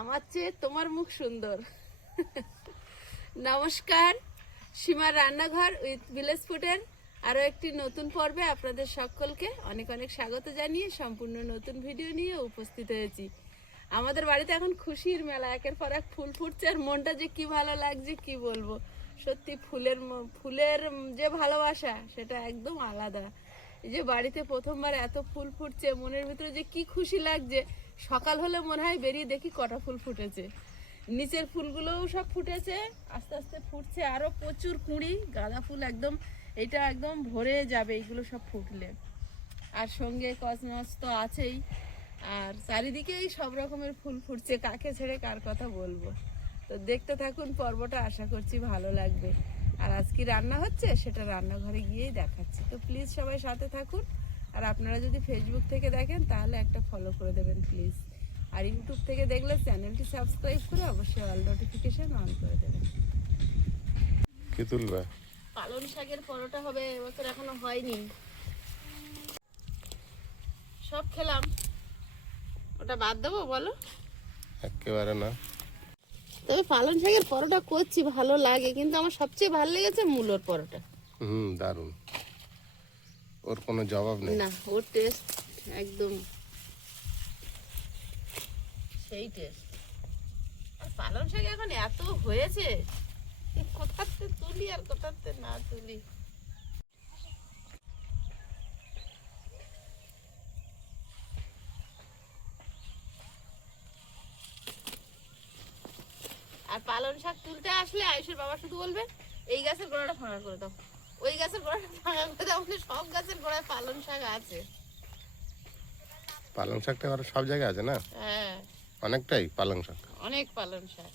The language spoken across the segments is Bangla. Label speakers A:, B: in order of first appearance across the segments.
A: আমার চেয়ে তোমার মুখ সুন্দর। নমস্কার, সীমার রান্নাঘর উইথ ভিলেজ ফুডের আরও একটি নতুন পর্বে আপনাদের সকলকে অনেক অনেক স্বাগত জানিয়ে সম্পূর্ণ নতুন ভিডিও নিয়ে উপস্থিত হয়েছি। আমাদের বাড়িতে এখন খুশির মেলা, একের পর এক ফুল ফুটছে আর মনটা যে কি ভালো লাগছে কি বলব। সত্যি ফুলের ফুলের যে ভালোবাসা, সেটা একদম আলাদা। এই যে বাড়িতে প্রথমবার এত ফুল ফুটছে, মনের ভিতরে যে কি খুশি লাগছে সকাল হলে মনে হয় বেরিয়ে দেখি কটা ফুল ফুটেছে। নিচের ফুলগুলোও সব ফুটেছে, আস্তে আস্তে ফুটছে আরও প্রচুর কুঁড়ি, গাঁদা ফুল একদম, এটা একদম ভরে যাবে এইগুলো সব ফুটলে। আর সঙ্গে কসমস তো আছেই, আর চারিদিকেই সব রকমের ফুল ফুটছে, কাকে ছেড়ে কার কথা বলব। তো দেখতে থাকুন, পর্বটা আশা করছি ভালো লাগবে। আর আজকে রান্না হচ্ছে, সেটা রান্নাঘরে গিয়েই দেখাচ্ছি। তো প্লিজ সবাই সাথে থাকুন। আর আপনারা যদি ফেসবুক থেকে দেখেন তাহলে একটা ফলো করে দেবেন প্লিজ আর ইউটিউব থেকে দেখলে চ্যানেলটি সাবস্ক্রাইব করে অবশ্যই অল নোটিফিকেশন অন করে দেবেন।
B: কি তুলবে?
A: পালং শাকের পরোটা হবে এবছর এখনও হয়নি। সব খেলাম। ওটা বাদ দেবো বলো?
B: একেবারে না।
A: তবে পালং শাকের পরোটা করছি ভালো লাগে কিন্তু আমার সবচেয়ে ভালো লেগেছে মূলোর পরোটা।
B: হুম দারুণ। ওর কোনো জবাব নেই।
A: না, ওর টেস্ট একদম সেই টেস্ট আর পালং শাক এখন এত হয়েছে কোথাতে তুলি আর কোথাতে না তুলি। আর পালং শাক তুলতে আসলে আয়ুষের বাবা শুধু বলবে, এই গাছের গোড়াটা ফাঁকা করে দাও। ওই গাছের গোড়াটা করে সব গাছের গোড়ায় পালং শাক আছে।
B: পালং শাকটা সব জায়গায় আছে না?
A: হ্যাঁ।
B: অনেকটাই পালং শাক।
A: অনেক পালং শাক।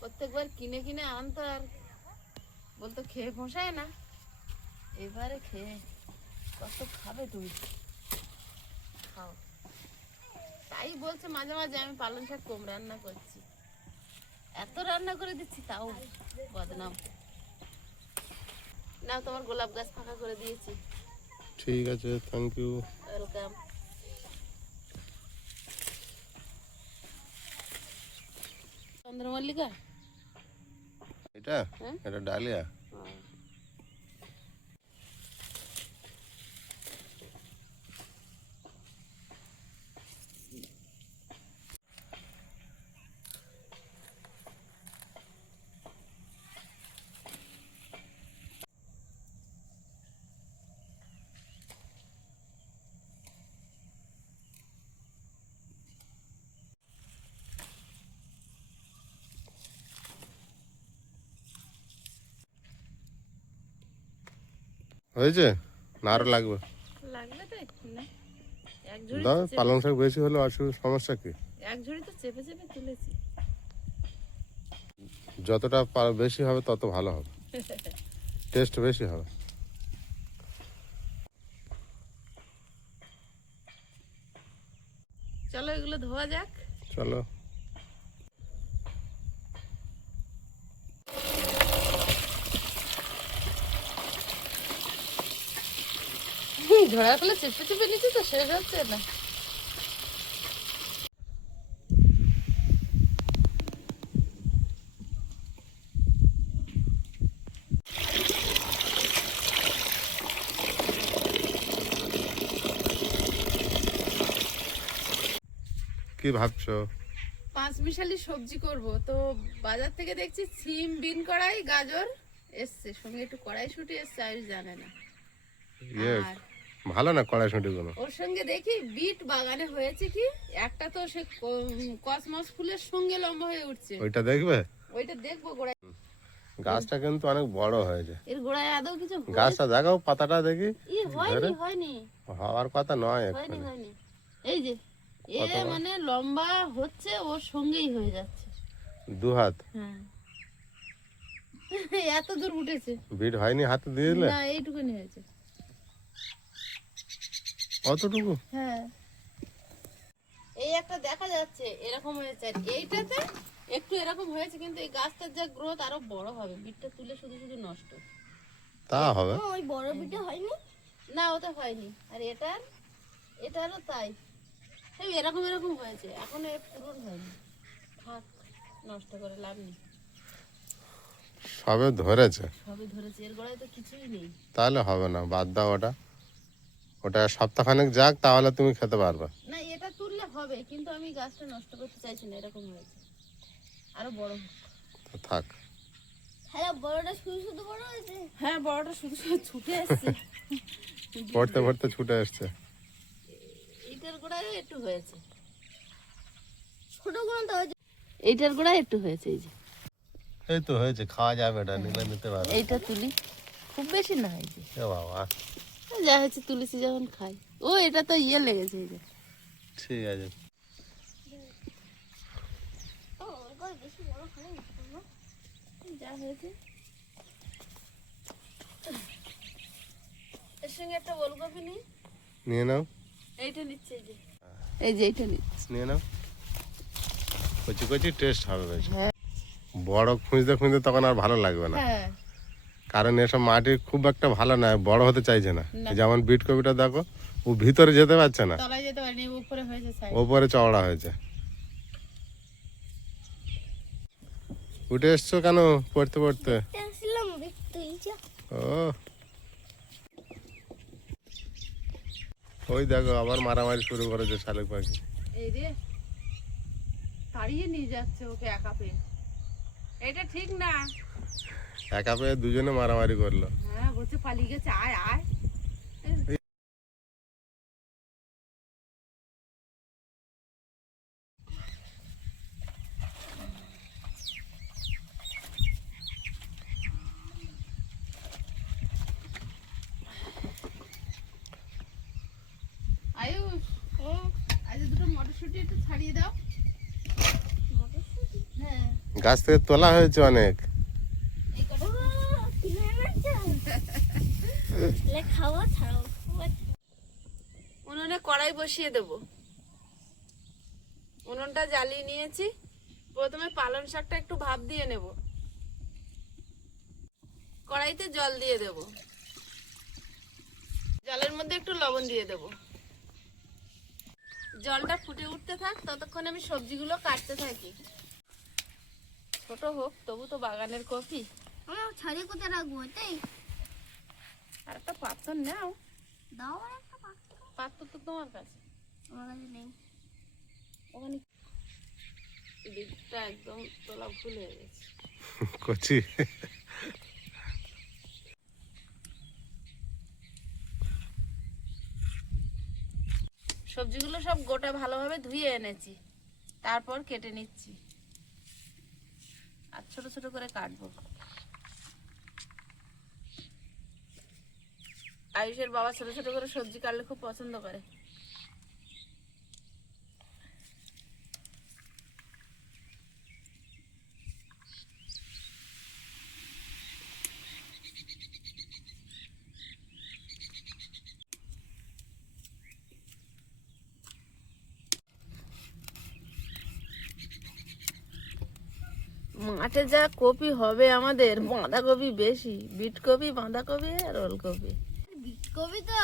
A: প্রত্যেকবার কিনে কিনে আনতো আর বলতো খেয়ে পোষায় না। এবারে খেয়ে কত খাবে তুমি? খাও। তাই বলছে মাঝে মাঝে আমি পালং শাক কম রান্না করছি। এত রান্না করে দিচ্ছি তাও বদনাম। না তোমার গোলাপ গাছ ফাঁকা করে দিয়েছি।
B: ঠিক আছে থ্যাংক ইউ
A: ওয়েলকাম চন্দ্রমল্লিকা?
B: এটা?
A: হ্যাঁ?
B: এটা ডালিয়া? হয়েছে? না আরও লাগবে।
A: লাগবে তো এক ঝুড়ি
B: দাও পালং শাক বেশি হলে অসুবিধা সমস্যা কি?
A: এক ঝুড়ি তো চেপে চেপে তুলেছি।
B: যতটা বেশি হবে তত ভালো হবে। টেস্ট বেশি হবে।
A: চলো এগুলো ধোয়া যাক।
B: চলো।
A: ঝোড়া করলে চেপে চেপে নিচ্ছি তো শেষ হচ্ছে না।
B: কি ভাবছ?
A: পাঁচ মিশালি সবজি করব। তো বাজার থেকে দেখছি সিম বিন কড়াই গাজর এসছে। সঙ্গে একটু কড়াইশুটি এসছে আয়ুষ জানে না। আর
B: ভালো না কড়াইশুঁটি গুলো?
A: ওর সঙ্গে দেখি বিট বাগানে হয়েছে কি? একটা তো সে কসমস ফুলের সঙ্গে লম্বা হয়ে উঠছে।
B: ওইটা দেখবে?
A: ওইটা দেখব গোড়ায়।
B: গাছটা কিন্তু অনেক বড় হয়েছে।
A: এর গোড়ায় আদৌ কিছু?
B: গাছটা দেখাও পাতাটা দেখি।
A: ই হয়নি হয়নি।
B: হওয়ার কথা নয়
A: হয়নি হয়নি। এই যে এ মানে লম্বা হচ্ছে ওর সঙ্গেই হয়ে যাচ্ছে।
B: দু হাত।
A: হ্যাঁ। এত দূর উঠেছে।
B: বিট হয়নি হাতে দিয়ে দিলে?
A: না এইটুকুনি হয়েছে।
B: অতটুকু
A: হ্যাঁ। এই একটা দেখা যাচ্ছে এরকম হয়েছে। আর এইটাতে একটু এরকম হয়েছে কিন্তু এই গাছটার যা গ্রোথ আরও বড় হবে। বিটটা তুলে শুধু শুধু নষ্ট।
B: তা হবে।
A: ওই বড় বিটে হয়নি? না ওটা হয়নি। আর এটার এটারও তাই। এই এরকম এরকম হয়েছে। এখন এ পূরণ হয়নি। থাক নষ্ট করে লাভ নেই।
B: সবে ধরেছে।
A: সবই ধরেছে। এর গোড়ায় তো কিছুই নেই।
B: তাহলে হবে না বাদ দাও ওটা। ওটা সপ্তাহখানেক যাক তাহলে তুমি খেতে পারবে।
A: না এটা তুললে হবে কিন্তু আমি গাছটা নষ্ট করতে চাইছি না এরকম হয়েছে। আরও বড় হোক।
B: থাক।
C: হ্যাঁ বড়টা শুধু শুধু বড় হয়েছে?
A: হ্যাঁ বড়টা শুধু শুধু ছুটে আসছে
B: পড়তে পড়তে ছুটে এসছে।
A: এইটার গোড়ায় একটু হয়েছে।
C: ছোট কোনো তো হয়েছে।
A: এইটার গোড়ায় একটু হয়েছে এই যে।
B: এই তো হয়েছে খাওয়া যাবে এটা নিলে নিতে পারবে
A: এইটা তুলি। খুব বেশি না এই যে।
B: বাবা।
A: যা হয়েছে তুলেছি যখন খাই। ও এটা তো ইয়ে লেগেছে এই যে।
B: ঠিক আছে।
C: ও ওর বেশি বড়
A: যা হয়েছে। এর সঙ্গে একটা ওলকপি নিই
B: নিয়ে নাও।
A: এইটা নিচ্ছে এই যে। এই যে এইটা নিচ্ছে।
B: নিয়ে নাও। কচি কচি টেস্ট হবে বেশ।
A: হ্যাঁ।
B: বড় খুঁজতে খুঁজতে তখন আর ভালো লাগবে না।
A: হ্যাঁ।
B: কারণ এসব মাটি খুব একটা ভালো নয় বড় হতে চাইছে না।
A: না।
B: যেমন বিট কপিটা দেখো ও ভিতরে যেতে পারছে না।
A: তলায় যেতে পারিনি উপরে হয়েছে সাইড
B: ওপরে চওড়া হয়েছে। উঠে এসছো কেন পড়তে পড়তে?
C: আসলাম তুই যা।
B: ও। ওই দেখো আবার মারামারি শুরু করেছে শালিক পাখি।
A: এই রে তাড়িয়ে নিয়ে যাচ্ছে ওকে একা পেয়ে। এটা ঠিক না।
B: একা পেয়ে দুজনে মারামারি করল।
A: হ্যাঁ বলছে পালিয়ে গেছে আয় আয়। আয়ুষ আজ দুটো মটরশুঁটি একটু ছাড়িয়ে দাও। হ্যাঁ।
B: গাছ থেকে তোলা হয়েছে অনেক
A: এই কটা
C: কিনে এনেছে লে খাওয়া ছাড়াও
A: উনুনে কড়াই বসিয়ে দেব। উনুনটা জ্বালিয়ে নিয়েছি। প্রথমে পালং শাকটা একটু ভাপ দিয়ে নেব। কড়াইতে জল দিয়ে দেব। জলের মধ্যে একটু লবণ দিয়ে দেব। জলটা ফুটে উঠতে থাক ততক্ষণ আমি সবজিগুলো কাটতে থাকি। ছোট হোক তবু তো বাগানের কপি
C: আমার ছাড়িয়ে কোথায় রাখব এটাই?
A: আর একটা পাত্র নাও।
C: দাও পাত্র
A: তো তোমার কাছে?
C: আমার কাছে নেই।
A: ওখানে দিকটা একদম তোলা ভুল হয়ে গেছে।
B: কচি।
A: সবজিগুলো সব গোটা ভালোভাবে ধুয়ে এনেছি। তারপর কেটে নিচ্ছি। আর ছোট ছোট করে কাটবো। আয়ুষের বাবা ছোট ছোট করে সবজি কাটলে খুব পছন্দ করে। মাঠে যা কপি হবে আমাদের, বাঁধাকপি বেশি বিট কপি বাঁধাকপি আর ওলকপি।
C: বিটকপি তো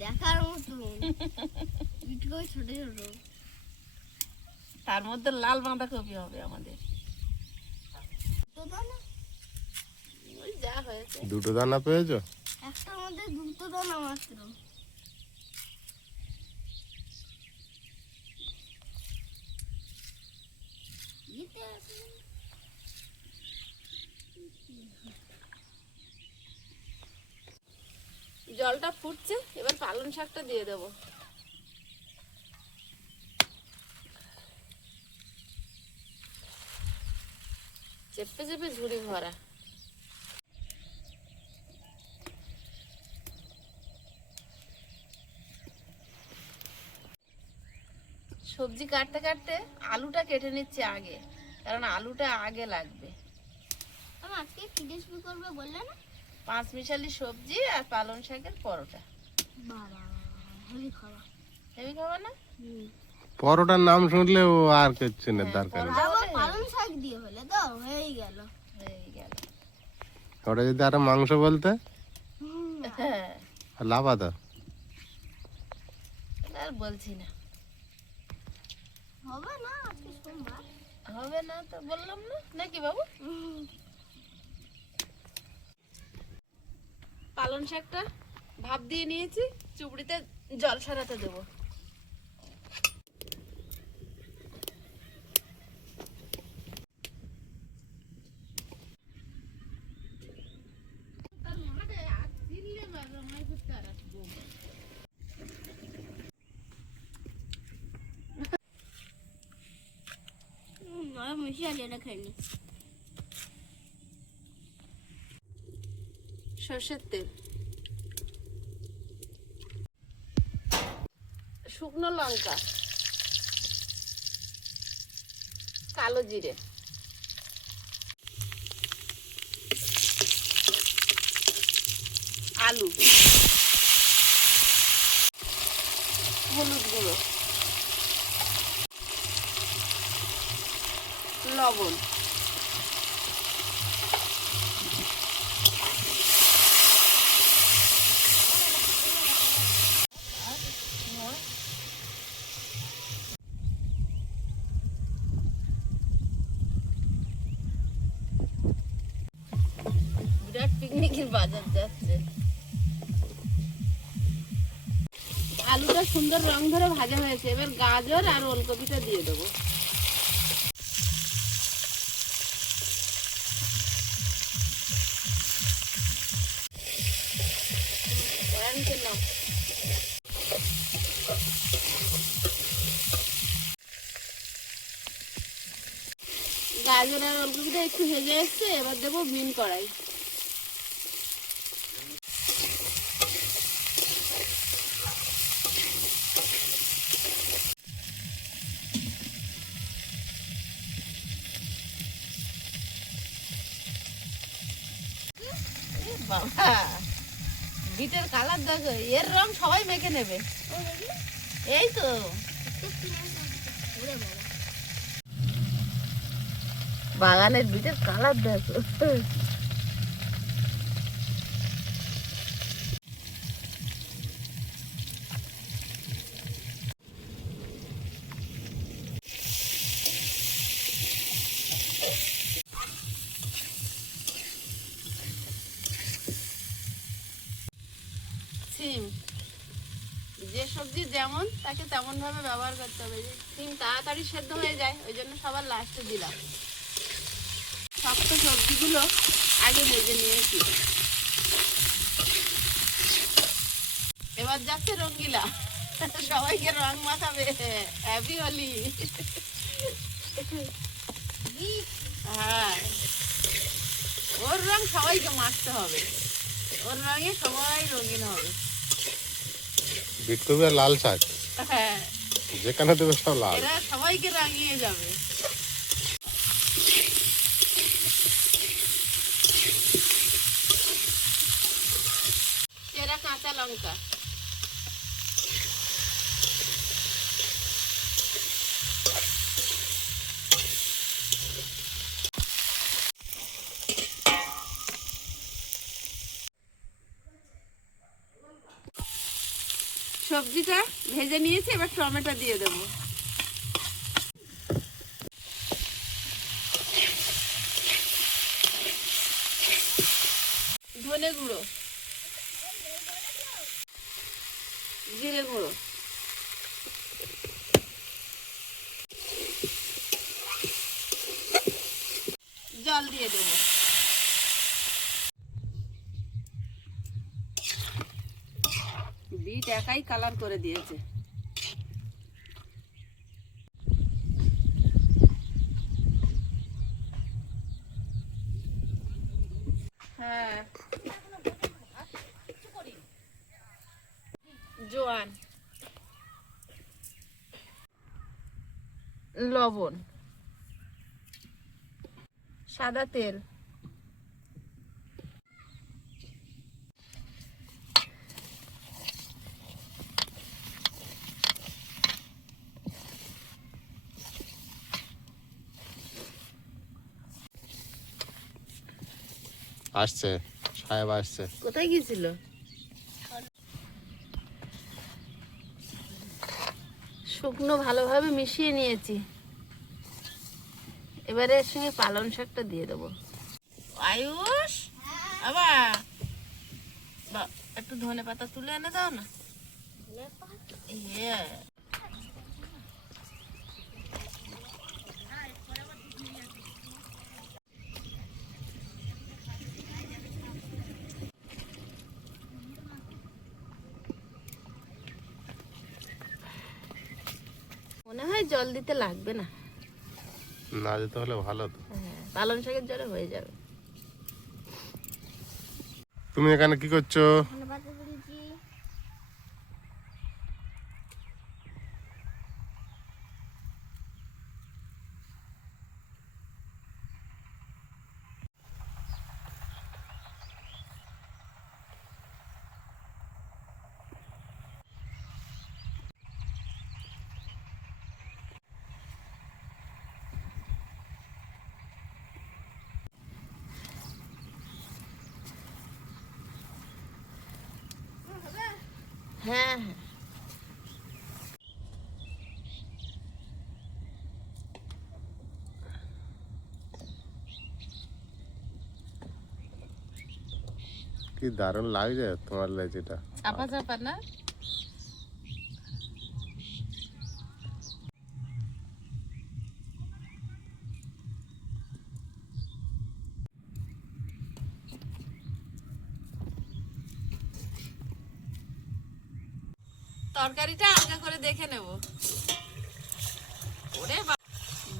C: দেখার মতো। বিটকপি ছোট ছোট।
A: তার মধ্যে লাল বাঁধা কবি হবে আমাদের।
C: তো দানা?
A: ওই যা হয়েছে।
B: দুটো দানা পেয়েছ?
C: একটার মধ্যে দুটো দানা মাত্র ইতে আছে।
A: জলটা ফুটছে, এবার পালং শাকটা দিয়ে দেব। চেপে চেপে ঝুড়ি ভরা। সবজি কাটতে কাটতে আলুটা কেটে নিচ্ছে আগে, কারণ আলুটা আগে লাগবে।
C: আমি আজকে কি রেসিপি করবে বললে না?
A: পাঁচ মিশালি সবজি আর পালং শাকের পরোটা।
C: হেভি
A: হেবি খাবার না?
B: পরোটার নাম শুনলে ও আর কিচ্ছু নেই দরকার
C: পালং শাক দিয়ে হলে তো হয়েই গেল।
A: হয়ে গেল।
B: ওটা যদি আরও মাংস বলতে?
A: হ্যাঁ।
B: লাভ তো
A: আর বলছি না।
C: হবে না আজকে সোমবার।
A: হবে না তো বললাম না। নাকি বাবু? পালং শাকটা ভাপ দিয়ে নিয়েছি চুবড়িতে জল সরাতে দেবো।
C: আমি এটা খাইনি।
A: সর্ষের তেল শুকনো লঙ্কা। কালো জিরে। আলু। হলুদ গুঁড়ো। লবণ। ধরে ভাজা হয়েছে। এবার গাজর আর ওলকপিটা দিয়ে দেবো। গাজর আর ওলকপিটা একটু ভেজে এসছে, এবার দেবো বিন কড়াই। এর রং সবাই মেখে নেবে। এই তো। বাগানের বিটের কালার দেখো। করতে হবে। সিম তাড়াতাড়ি সেদ্ধ হয়ে যায় ওই জন্য সবার লাস্টে দিলাম। শক্ত সবজিগুলো আগে ভেজে নিয়েছি। এবার যাচ্ছে রঙ্গিলা। সবাইকে রং মাখাবে। হ্যাপি হলি হ্যাঁ। ওর রং সবাইকে মাখতে হবে। ওর রঙে সবাই রঙিন হবে।
B: লাল শাক।
A: হ্যাঁ।
B: যেখানে দেবে সব লাল।
A: এরা সবাইকে রাঙিয়ে যাবে এরা কাঁচা লঙ্কা সবজিটা ভেজে নিয়েছি এবার টমেটো দিয়ে দেবো ধনে গুঁড়ো জিরে গুঁড়ো জল দিয়ে দেবো বিট একাই কালার করে দিয়েছে। হ্যাঁ। জোয়ান। লবণ। সাদা তেল।
B: আসছে সাহেব আসছে।
A: কোথায় গিয়েছিল? শুকনো ভালোভাবে মিশিয়ে নিয়েছি। এবারে এর সঙ্গে পালং শাকটা দিয়ে দেবো। আয়ুষ? আবার বা- একটু ধনে পাতা তুলে এনে দাও না। হয় জল দিতে লাগবে না।
B: না দিতে হলে ভালো তো।
A: হ্যাঁ, পালং শাকের জলে হয়ে যাবে।
B: তুমি এখানে কি করছ
C: ধন্যবাদ তুলছি
A: হ্যাঁ হ্যাঁ
B: কি দারুণ লাগছে তোমার লেচিটা
A: চাপা চাপা না? তরকারিটা আলগা করে দেখে নেব। ওরে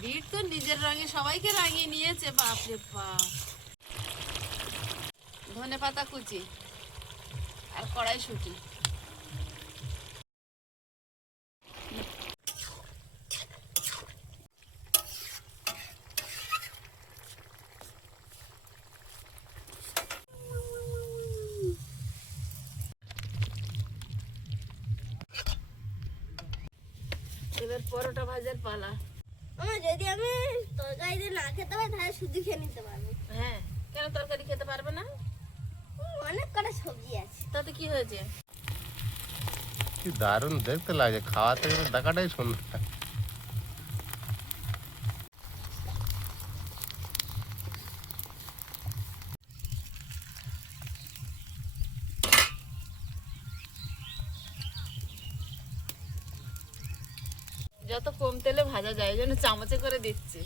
A: বিট তো নিজের রঙে সবাইকে রাঙিয়ে নিয়েছে, বাপরে বাপ। ধনে পাতা কুচি আর কড়াইশুটি এবার পরোটা ভাজার পালা।
C: আমার যদি আমি তরকারি না খেতে পারি তাহলে শুধু খেয়ে নিতে পারব।
A: হ্যাঁ কেন তরকারি খেতে পারবে না?
C: অনেক কটা সবজি আছে।
A: তাতে কি হয়েছে?
B: কি দারুণ দেখতে লাগে খাওয়াতে গেলে দেখাটাই সুন্দর
A: যত কম তেলে ভাজা যায় যেন চামচে করে দিচ্ছি।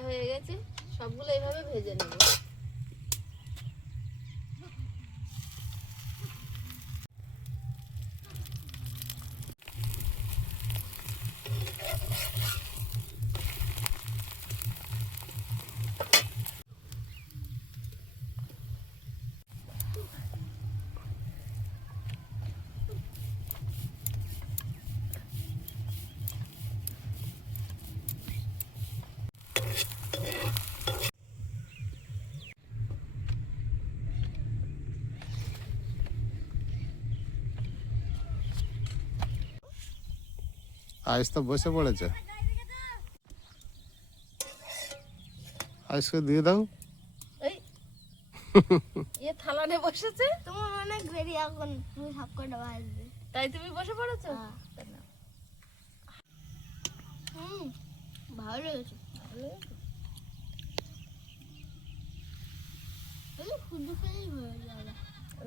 A: ভাজা হয়ে গেছে সবগুলো এইভাবে ভেজে নেব।
B: আজ তো বসে পড়েছে। আজকে দিয়ে দাও।
A: এই বসেছে?
C: তোমার অনেক দেরি এখন তুমি সব কটা বাজবে
A: তাই তুমি বসে পড়েছো?
C: হ্যাঁ। হুম ভালো লেগেছে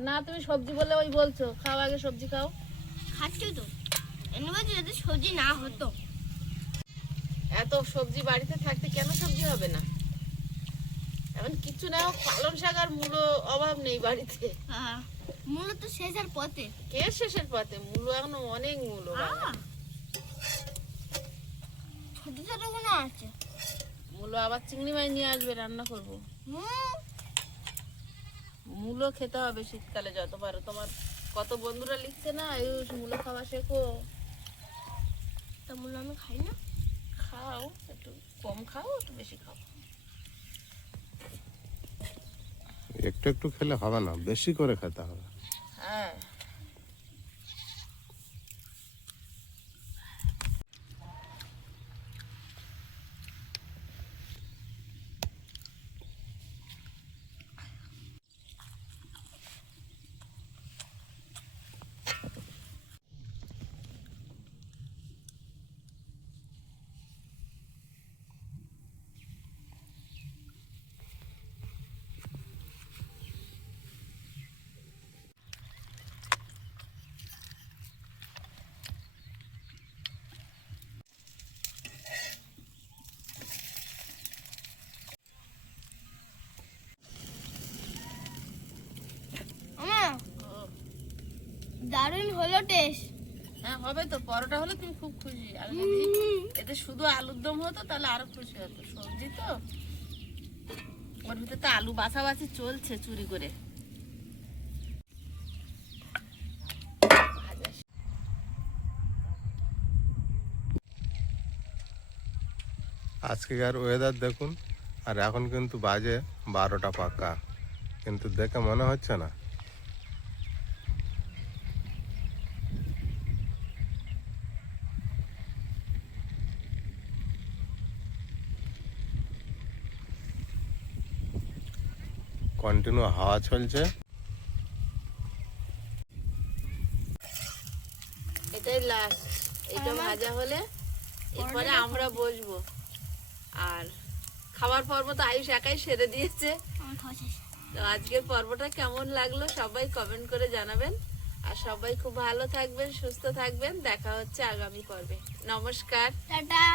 A: না তুমি সবজি বলে ওই বলছো। খাওয়া আগে সবজি খাও।
C: খাচ্ছি তো? যদি সবজি না হতো।
A: এত সবজি বাড়িতে থাকতে কেন সবজি হবে না? এমন কিছু না শাক আর মূলো অভাব নেই বাড়িতে।
C: হ্যাঁ মূলত শেষের পথে।
A: কে শেষের পথে? মূলো এখন অনেক মূলো বাবা।
C: আহ! ছোট ছোটগুলো আছে।
A: মূলো আবার চিংড়ি মাছ নিয়ে আসবে রান্না করব। মূলো খেতে হবে শীতকালে যত পারো তোমার কত বন্ধুরা লিখছে না আয়ুষ মূলো খাওয়া শেখো।
C: তা আমি খাই না।
A: খাও একটু কম খাও একটু বেশি খাও।
B: একটু একটু খেলে হবে না বেশি করে খেতে হবে।
A: হ্যাঁ।
C: দারুণ হলো টেস্ট।
A: হ্যাঁ হবে তো পরোটা হলে তুমি খুব খুশি। আর যদি এতে শুধু আলুর দম হতো তাহলে আরও খুশি হতো। সবজি তো। ওর ভিতরে তো আলু বাছাবাছি চলছে চুরি করে।
B: আজকেকার ওয়েদার দেখুন আর এখন কিন্তু বাজে বারোটা পাক্কা। কিন্তু দেখে মনে হচ্ছে না কন্টিনিউ হাওয়া চলছে।
A: এটাই লাস্ট এটা ভাজা হলে এরপরে আমরা বসবো। আর খাবার পর্ব তো আয়ুষ একাই সেরে দিয়েছে। তো আজকের পর্বটা কেমন লাগল সবাই কমেন্ট করে জানাবেন। আর সবাই খুব ভালো থাকবেন সুস্থ থাকবেন। দেখা হচ্ছে আগামী পর্বে। নমস্কার।
C: টাটা।